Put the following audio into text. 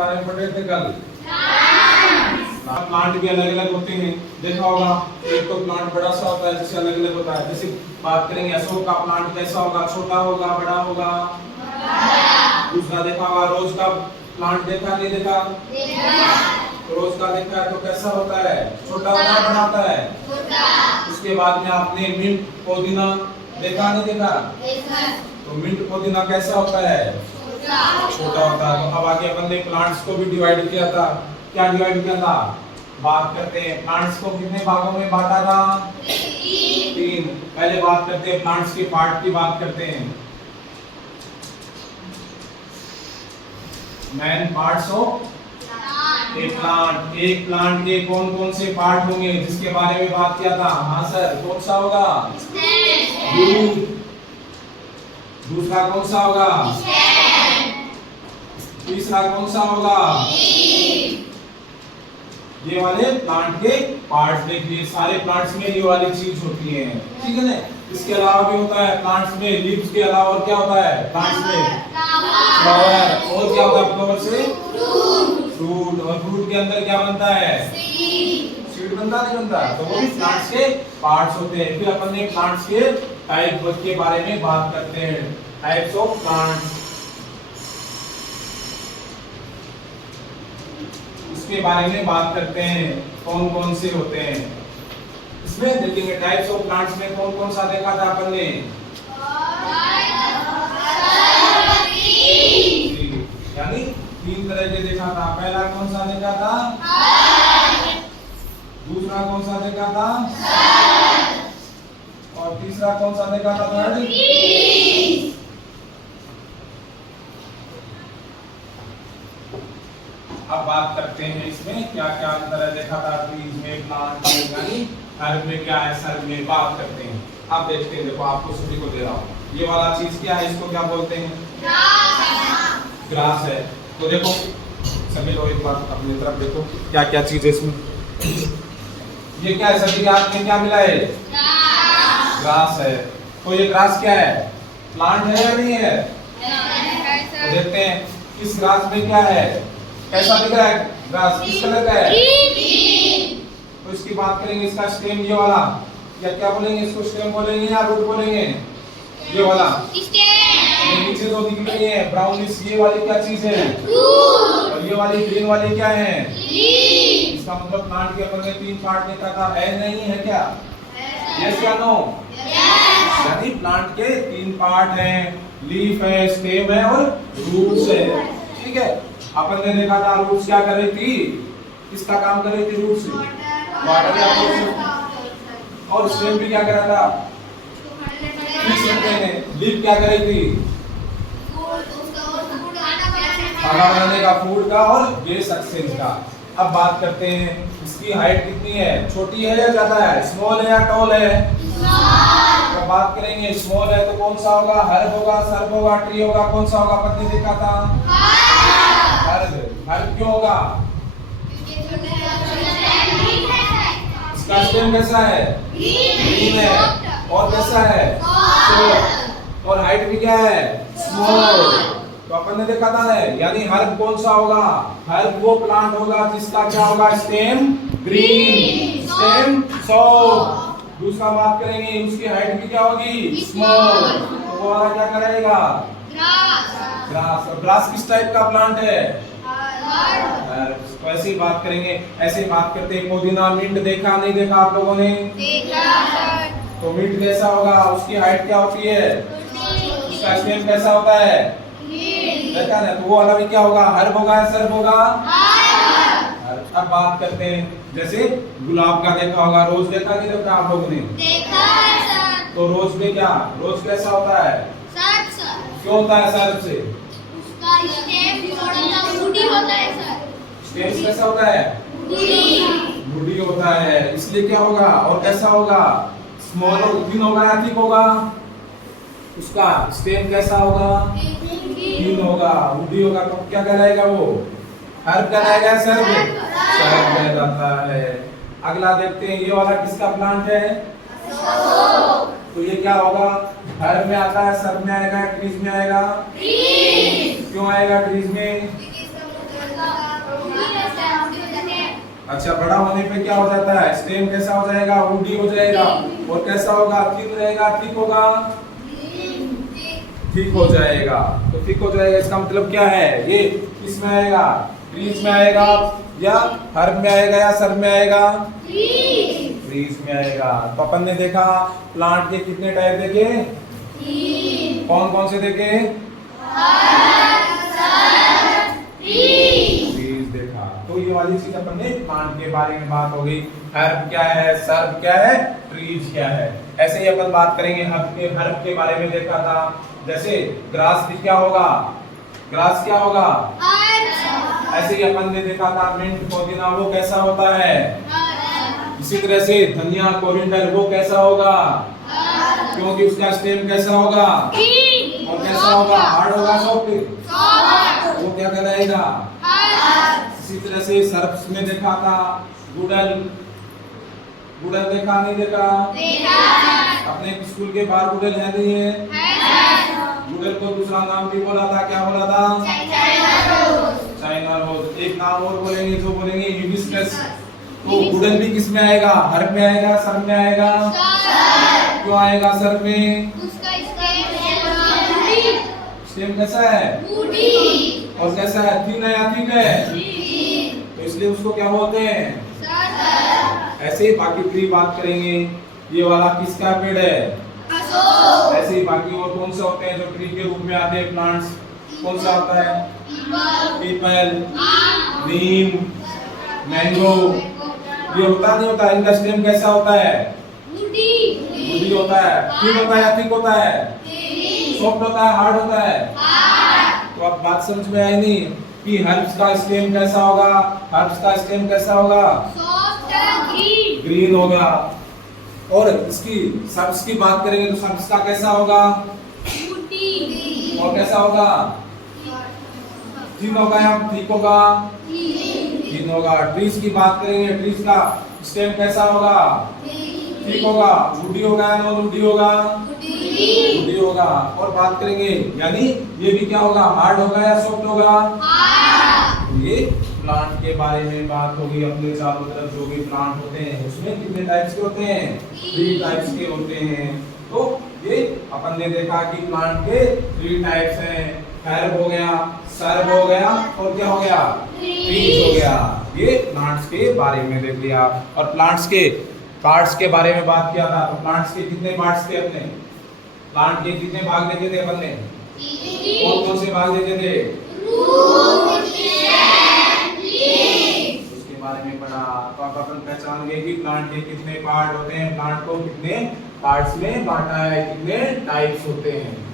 बारे में पढ़ रहे थे कल। प्लांट भी अलग अलग होते हैं, देखा होगा। एक तो प्लांट बड़ा सा होता है जिससे अलग अलग होता है। जैसे बात करेंगे अशोक का प्लांट कैसा होगा, छोटा होगा बड़ा होगा। दूसरा देखा होगा रोज का प्लांट, देखा नहीं देखा? रोज का देखा है तो कैसा होता है, छोटा होता है बड़ा होता है। उसके बाद में आपने मिंट पुदीना देखा नहीं देखा? तो मिंट पुदीना कैसा होता है, छोटा होता है। तो अब आगे अपन ने प्लांट्स को भी डिवाइड किया था। क्या डिवाइड किया था? बात करते हैं प्लांट्स को कितने भागों में बांटा था? 3। पहले बात करते हैं प्लांट्स के पार्ट की बात करते हैं। Main parts of A plant. एक प्लांट के कौन कौन से पार्ट होंगे जिसके बारे में बात किया था? हाँ सर, कौन सा होगा? रूट। दूसरा कौन सा होगा? तीसरा कौन सा होगा? ये वाले प्लांट के पार्ट्स देखिए, सारे प्लांट्स में ये वाली चीज होती है, ठीक है ना। इसके अलावा भी होता है प्लांट्स में, लीव्स के अलावा और क्या होता है प्लांट्स में? फ्लावर। और क्या होता है फ्लावर से? फ्रूट। और फ्रूट के अंदर क्या बनता है? सीड बनता नहीं बनता? तो वो भी प्लांट्स के पार्ट्स होते हैं। फिर अपन ने प्लांट्स के टाइप के बारे में बात करते हैं, टाइप्स ऑफ प्लांट्स। इसके बारे में बात करते हैं, कौन कौन से होते हैं। इसमें देखेंगे टाइप्स ऑफ प्लांट्स में कौन कौन सा देखा था अपन ने? यानी 3 तरह के देखा था। पहला कौन सा देखा था? दूसरा कौन सा देखा था? और तीसरा कौन सा देखा था? थर्ड। अब बात करते हैं इसमें क्या क्या अंतर है देखा था ट्रीज में, प्लांट में, यानी हर्ब में क्या है, सर्ब में बात करते हैं। अब देखते हैं, देखो आपको सभी को दे रहा हूँ, ये वाला चीज क्या है, इसको क्या बोलते हैं? ग्रास है। तो देखो सभी लोग एक बार अपनी तरफ देखो क्या क्या चीज है इसमें। ये क्या है सभी के हाथ में, क्या मिला है? ग्रास है। तो ये ग्रास क्या है, प्लांट है या नहीं है? तो देखते हैं इस ग्रास में क्या है, कैसा दिख रहा है ग्रास, किस कलर का है? तो इसकी बात करेंगे, इसका स्टेम ये वाला, या क्या बोलेंगे इसको, स्टेम बोलेंगे या रूट बोलेंगे? ये वाला ये नीचे दो दिख रही है ब्राउनिश, ये वाली क्या चीज है? और ये वाली ग्रीन वाली क्या है? इसका मतलब प्लांट के अपन ने 3 पार्ट देखा था, है नहीं है क्या? यस या नो? यानी प्लांट के 3 पार्ट हैं, लीफ है, स्टेम है और रूट्स है, ठीक है। अपन ने देखा था रूट्स क्या कर रही थी, किसका काम कर रही थी रूट्स? वाटर या पोषण। और स्टेम भी क्या कर रहा था? लीफ क्या कर रही थी? खाना बनाने का, फूड का और गैस एक्सचेंज का। अब बात करते हैं इसकी हाइट कितनी है, छोटी है या ज्यादा है, स्मॉल है या टॉल है? तो बात करेंगे स्मॉल है तो कौन सा होगा, हर्ब होगा, सर्ब होगा, ट्री होगा, कौन सा होगा? पत्नी देखा था हर्ब। हर्ब क्यों होगा? इसका स्टेम कैसा है? ग्रीन है। और कैसा है? और हाइट भी क्या है? स्मॉल। तो अपन ने देखा था है, यानी हर्ब कौन सा होगा? हर्ब वो प्लांट होगा जिसका क्या होगा, स्टेम ग्रीन, स्टेम सॉफ्ट। दूसरा बात करेंगे उसकी हाइट भी क्या होगी? स्मॉल। तो वो वाला क्या करेगा? ग्रास। और ग्रास किस टाइप का प्लांट है? तो ऐसी बात करेंगे, ऐसे बात करते हैं पुदीना, मिंट देखा नहीं देखा आप लोगों ने? तो मिंट कैसा होगा, उसकी हाइट क्या होती है? उसका स्टेम कैसा होता है? देखा ना, तो वो वाला भी क्या होगा, हर्ब होगा या सर्ब होगा? अब बात करते हैं जैसे गुलाब का देखा होगा, रोज देखा नहीं देखा आप लोगों ने? देखा है सर। तो रोज में क्या, रोज कैसा होता है? सर क्यों होता है सर्ब से? उसका स्टेम थोड़ा सा वुडी होता है सर। स्टेम कैसा होता है? वुडी होता है, इसलिए क्या होगा और कैसा होगा? स्मॉल और थिन होगा या थिक होगा? उसका स्टेम कैसा होगा? थिन होगा, वुडी होगा। तो क्या कहलाएगा वो? हर्ब कहलाएगा, सर्ब? सर्ब कहलाता है। अगला देखते हैं, ये वाला किसका प्लांट है? तो ये क्या होगा, हर्ब में आता है, सर्ब में आएगा, ट्रीज में आएगा? क्यों आएगा ट्रीज में? अच्छा, बड़ा होने पे क्या हो जाता है? स्टेम कैसा हो जाएगा? वुडी हो जाएगा। और कैसा होगा? थिन रहेगा, थिक होगा, थिक हो जाएगा। तो थिक हो जाएगा इसका मतलब क्या है? ये किस में आएगा? ट्रीज में आएगा या हर्ब में आएगा या सर्ब में आएगा? ट्रीज में आएगा। तो अपन ने देखा प्लांट के कितने टाइप देखे? कौन कौन से देखे? ट्रीज देखा। तो ये वाली चीज अपन ने प्लांट के बारे में बात हो गई। हर्ब क्या है, सर्ब क्या है, ट्रीज क्या है। ऐसे ही अपन बात करेंगे हर्ब के बारे में देखा था। जैसे ग्रास भी क्या होगा? ग्रास क्या होगा? ऐसे ही अपन ने देखा था मिंट पुदीना, वो कैसा होता है? इसी तरह से धनिया कोरिएंडर, वो कैसा होगा? क्योंकि उसका स्टेम कैसा होगा? और कैसा होगा? हार्ड होगा, सॉफ्ट? वो क्या कहलाएगा? इसी तरह से सर्ब्स में देखा था गुड़ल, गुड़ल देखा नहीं देखा? अपने स्कूल के बाहर गुड़ल है नहीं है? गुड़ल को दूसरा नाम भी बोला था, क्या बोला था? China rose. एक नाम और बोलेंगे जो बोलेंगे हिबिस्कस। तो गुड़ल भी किस में आएगा? हर्ब में आएगा, सर्ब में आएगा? क्यों आएगा सर्ब में? स्टेम कैसा है? और कैसा है? थिन है या थिक है? तो इसलिए उसको क्या बोलते हैं? ऐसे ही बाकी ट्री बात करेंगे। ये वाला किसका पेड़ है? ऐसे ही बाकी और कौन से होते हैं जो ट्री के रूप में आते हैं प्लांट्स? कौन सा होता है? पीपल, नीम, मैंगो। ये होता नहीं होता? इनका स्टेम कैसा होता है? वुडी होता है। थिन होता है या थिक होता है? सॉफ्ट होता है, हार्ड होता है? तो अब बात समझ में आई नहीं कि हर्ब्स का स्टेम कैसा होगा? हर्ब्स का स्टेम कैसा होगा? ग्रीन होगा। और इसकी सर्ब्स की बात करेंगे तो सर्ब्स का कैसा होगा? और कैसा होगा? थिन होगा या थिक होगा? थिन होगा। ट्रीज की बात करेंगे, ट्रीज का स्टेम कैसा होगा? ठीक होगा। वुडी होगा या नॉन वुडी होगा? वुडी होगा। और बात करेंगे यानी ये भी क्या होगा? हार्ड होगा या सॉफ्ट होगा? ये प्लांट के बारे में बात होगी। अपने चारों तरफ जो भी प्लांट होते हैं उसमें कितने टाइप्स के होते हैं? 3 टाइप्स के होते हैं। तो ये अपन ने देखा कि प्लांट के 3 टाइप्स हैं। हर्ब हो गया, सर्ब हो गया और क्या हो गया? ट्रीज हो गया। ये प्लांट्स के बारे में देख लिया। और प्लांट्स के पार्ट्स के बारे में बात किया था। तो प्लांट्स के कितने पार्ट्स थे अपने? प्लांट के कितने भाग देखे थे अपन ने? कौन कौन से भाग देखे थे? उसके बारे में पढ़ा। तो अब अपन पहचान गए कि प्लांट के कितने पार्ट होते हैं, प्लांट को कितने पार्ट्स में बांटा है, कितने टाइप्स होते हैं।